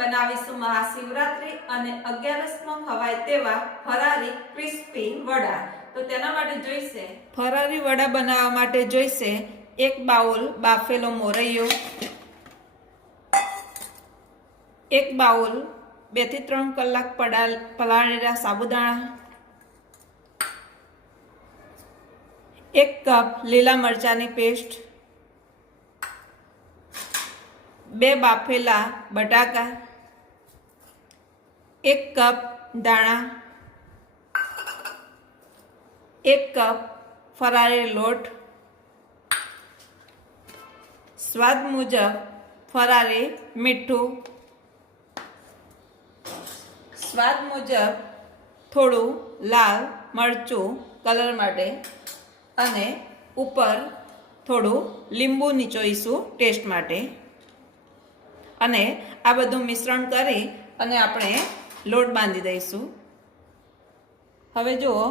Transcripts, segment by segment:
બનાવીશું મહાશિવરાત્રી અને 11માં ખવાય તેવા ફરારી ક્રિસ્પી વડા। તો તેના માટે જોઈશે ફરારી વડા બનાવવા માટે જોઈશે 1 બાઉલ બાફેલો મોરૈયો, 1 બાઉલ 2 થી 3 કલાક પલાળેલા સાબુદાણા, 1 કપ લીલા મરચાની પેસ્ટ, 2 બાફેલા બટાકા, 1 કપ દાણા, 1 કપ ફરારી લોટ, સ્વાદ મુજબ ફરારી મીઠું, સ્વાદ મુજબ થોડું લાલ મરચું કલર માટે અને ઉપર થોડું લીંબુ નીચોઈશું ટેસ્ટ માટે। અને આ બધું મિશ્રણ કરી અને આપણે લોટ બાંધી દઈશું। હવે જુઓ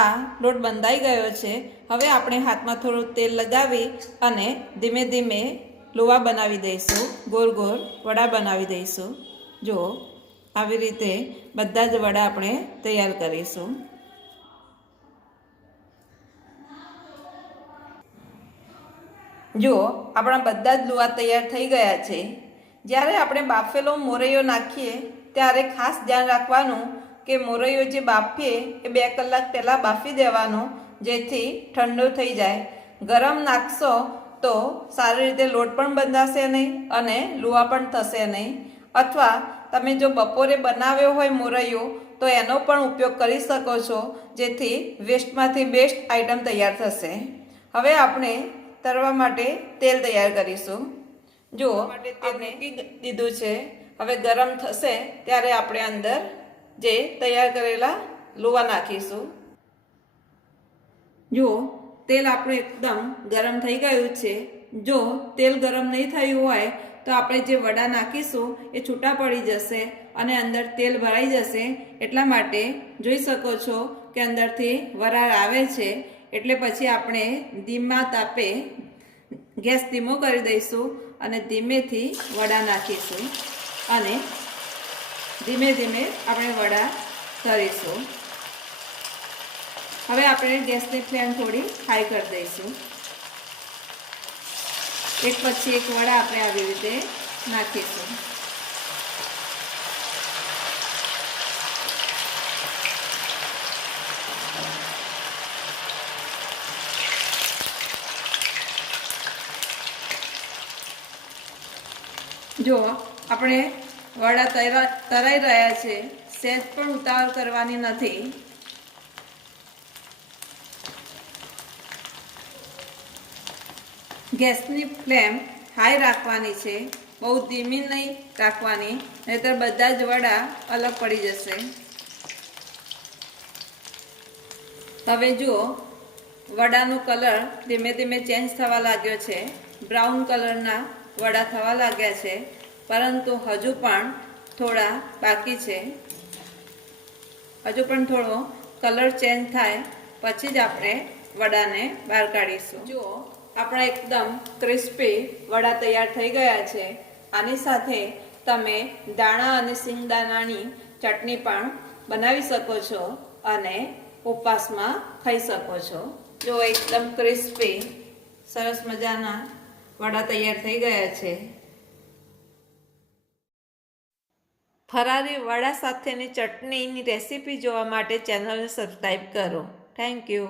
આ લોટ બંધાઈ ગયો છે। હવે આપણે હાથમાં થોડું તેલ લગાવી અને ધીમે ધીમે લુવા બનાવી દઈશું, ગોળ ગોળ વડા બનાવી દઈશું। જુઓ આવી રીતે બધા જ વડા આપણે તૈયાર કરીશું। જુઓ આપણા બધા જ લુવા તૈયાર થઈ ગયા છે। જ્યારે આપણે બાફેલો મોરૈયો નાખીએ ત્યારે ખાસ ધ્યાન રાખવાનું કે મોરૈયો જે બાફીએ એ 2 કલાક પહેલાં બાફી દેવાનો, જેથી ઠંડો થઈ જાય। ગરમ નાખશો તો સારી રીતે લોટ પણ બંધાશે નહીં અને લુવા પણ થશે નહીં। અથવા તમે જો બપોરે બનાવ્યો હોય મોરૈયો તો એનો પણ ઉપયોગ કરી શકો છો, જેથી વેસ્ટમાંથી બેસ્ટ આઈટમ તૈયાર થશે। હવે આપણે તળવા માટે તેલ તૈયાર કરીશું। જુઓ આપણે દીધું છે। હવે ગરમ થશે ત્યારે આપણે અંદર જે તૈયાર કરેલા લુવા નાખીશું। જુઓ તેલ આપણું એકદમ ગરમ થઈ ગયું છે। જો તેલ ગરમ નહીં થયું હોય તો આપણે જે વડા નાખીશું એ છૂટા પડી જશે અને અંદર તેલ ભરાઈ જશે। એટલા માટે જોઈ શકો છો કે અંદરથી વરાળ આવે છે, એટલે પછી આપણે ધીમા તાપે ગેસ ધીમો કરી દઈશું અને ધીમેથી વડા નાખીશું અને ધીમે ધીમે આપણે વડા તળીશું। હવે આપણે ગેસની ફ્લેમ થોડી હાઈ કરી દઈશું। એક પછી એક વડા આપણે આવી રીતે નાખીશું। જો આપણે વડા તળાઈ રહ્યા છે, સહેજ પણ ઉતાવળ કરવાની નથી। ગેસની ફ્લેમ હાઈ રાખવાની છે, બહુ ધીમી નહીં રાખવાની, નહીંતર બધા જ વડા અલગ પડી જશે। હવે જુઓ વડાનો કલર ધીમે ધીમે ચેન્જ થવા લાગ્યો છે, બ્રાઉન કલરના વડા થવા લાગ્યા છે, પરંતુ હજુ પણ થોડા બાકી છે। હજુ પણ થોડો કલર ચેન્જ થાય પછી જ આપણે વડાને બહાર કાઢીશું। જુઓ આપણા એકદમ ક્રિસ્પી વડા તૈયાર થઈ ગયા છે। આની સાથે તમે દાણા અને સિંગદાણાની ચટણી પણ બનાવી શકો છો અને ઉપવાસમાં ખાઈ શકો છો। જો એકદમ ક્રિસ્પી સરસ મજાના વડા તૈયાર થઈ ગયા છે। ફરારી વડા સાથેની ચટણીની રેસીપી જોવા માટે ચેનલને સબસ્ક્રાઈબ કરો। Thank you.